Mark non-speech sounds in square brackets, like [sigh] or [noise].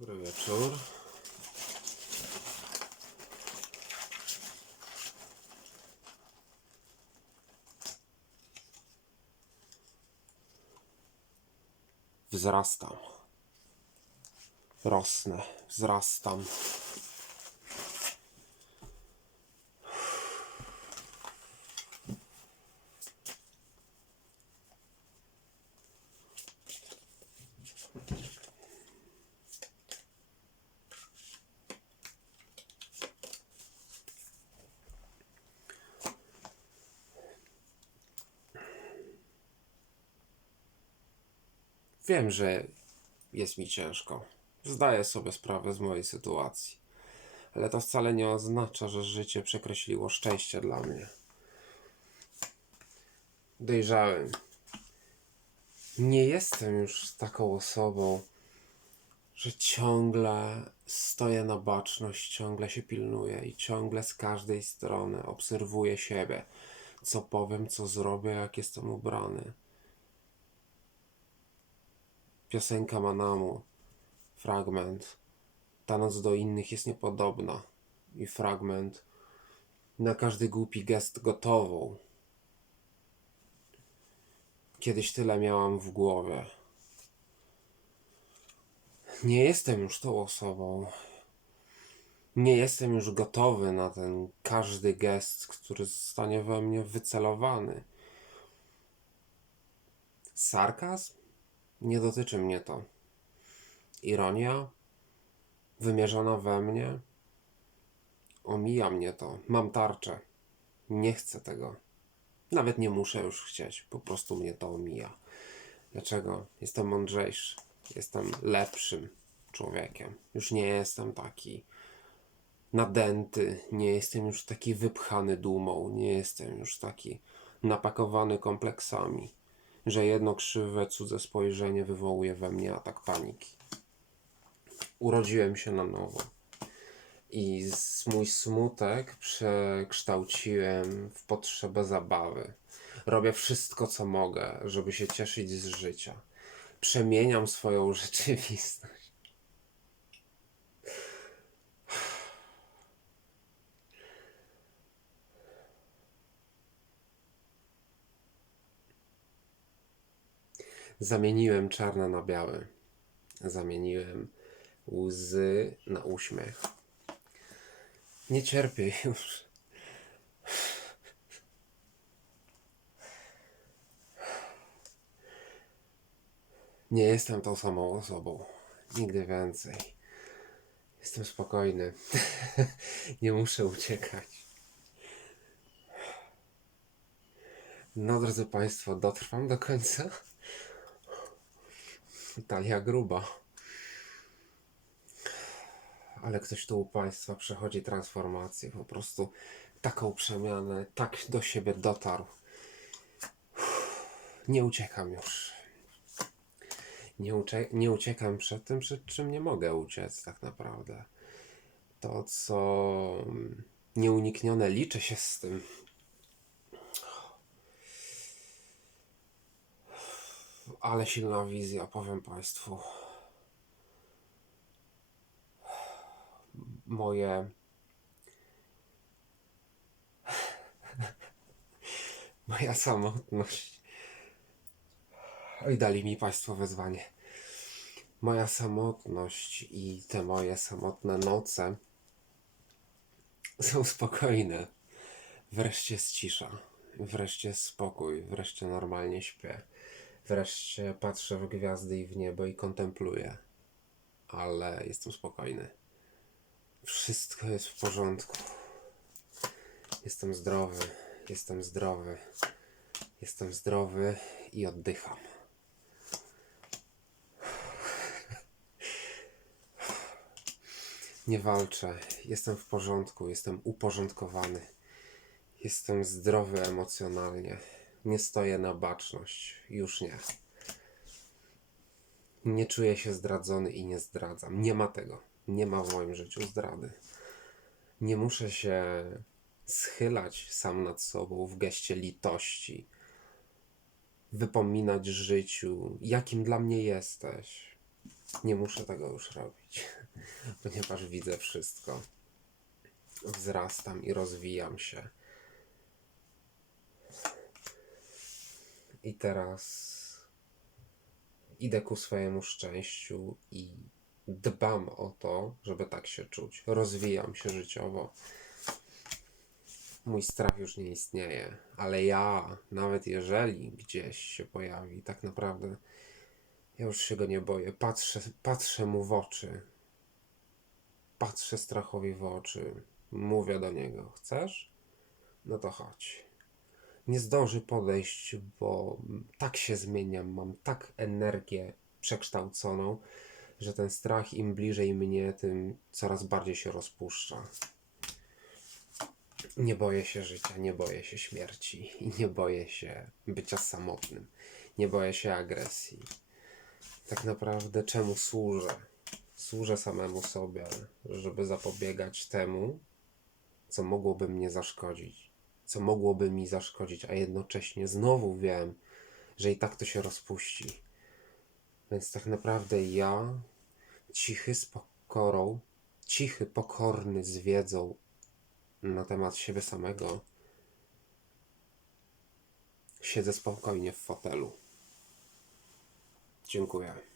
Dobry wieczór. Wzrastam. Rosnę, wzrastam. Wiem, że jest mi ciężko. Zdaję sobie sprawę z mojej sytuacji. Ale to wcale nie oznacza, że życie przekreśliło szczęście dla mnie. Dojrzałem. Nie jestem już taką osobą, że ciągle stoję na baczność, ciągle się pilnuję i ciągle z każdej strony obserwuję siebie. Co powiem, co zrobię, jak jestem ubrany. Piosenka Manamu, fragment. Ta noc do innych jest niepodobna. I fragment. Na każdy głupi gest gotową. Kiedyś tyle miałam w głowie. Nie jestem już tą osobą. Nie jestem już gotowy na ten każdy gest, który zostanie we mnie wycelowany. Sarkazm? Nie dotyczy mnie to. Ironia wymierzona we mnie omija mnie to. Mam tarczę. Nie chcę tego. Nawet nie muszę już chcieć. Po prostu mnie to omija. Dlaczego? Jestem mądrzejszy. Jestem lepszym człowiekiem. Już nie jestem taki nadęty. Nie jestem już taki wypchany dumą. Nie jestem już taki napakowany kompleksami że jedno krzywe, cudze spojrzenie wywołuje we mnie atak paniki. Urodziłem się na nowo i mój smutek przekształciłem w potrzebę zabawy. Robię wszystko, co mogę, żeby się cieszyć z życia. Przemieniam swoją [laughs] rzeczywistość. Zamieniłem czarne na białe. Zamieniłem łzy na uśmiech. Nie cierpię już. Nie jestem tą samą osobą. Nigdy więcej. Jestem spokojny. [laughs] Nie muszę uciekać. No, drodzy Państwo, dotrwam do końca. Talia gruba. Ale ktoś tu u Państwa przechodzi transformację, po prostu taką przemianę, tak do siebie dotarł. Nie uciekam już. Nie, ucie nie uciekam przed tym, przed czym nie mogę uciec, tak naprawdę. To, co nieuniknione, liczę się z tym. Ale silna wizja, powiem Państwu. Moje. [laughs] Moja samotność. Oj, dali mi Państwo wezwanie. Moja samotność i te moje samotne noce są spokojne. Wreszcie jest cisza. Wreszcie spokój. Wreszcie normalnie śpię. Wreszcie patrzę w gwiazdy i w niebo i kontempluję. Ale jestem spokojny. Wszystko jest w porządku. Jestem zdrowy. Jestem zdrowy. Jestem zdrowy i oddycham. Nie walczę. Jestem w porządku. Jestem uporządkowany. Jestem zdrowy emocjonalnie. Nie stoję na baczność. Już nie. Nie czuję się zdradzony i nie zdradzam. Nie ma tego. Nie ma w moim życiu zdrady. Nie muszę się schylać sam nad sobą w geście litości. Wypominać życiu, jakim dla mnie jesteś. Nie muszę tego już robić, [laughs] ponieważ widzę wszystko. Wzrastam i rozwijam się. I teraz idę ku swojemu szczęściu i dbam o to, żeby tak się czuć. Rozwijam się życiowo. Mój strach już nie istnieje, ale ja, nawet jeżeli gdzieś się pojawi, tak naprawdę ja już się go nie boję. Patrzę, patrzę mu w oczy. Patrzę strachowi w oczy. Mówię do niego: Chcesz? No to chodź. Nie zdąży podejść, bo tak się zmieniam. Mam tak energię przekształconą, że ten strach im bliżej mnie, tym coraz bardziej się rozpuszcza. Nie boję się życia, nie boję się śmierci i nie boję się bycia samotnym. Nie boję się agresji. Tak naprawdę czemu służę? Służę samemu sobie, żeby zapobiegać temu, co mogłoby mnie zaszkodzić. Co mogłoby mi zaszkodzić, a jednocześnie znowu wiem, że i tak to się rozpuści. Więc tak naprawdę ja, cichy z pokorą, cichy, pokorny z wiedzą na temat siebie samego, siedzę spokojnie w fotelu. Dziękuję.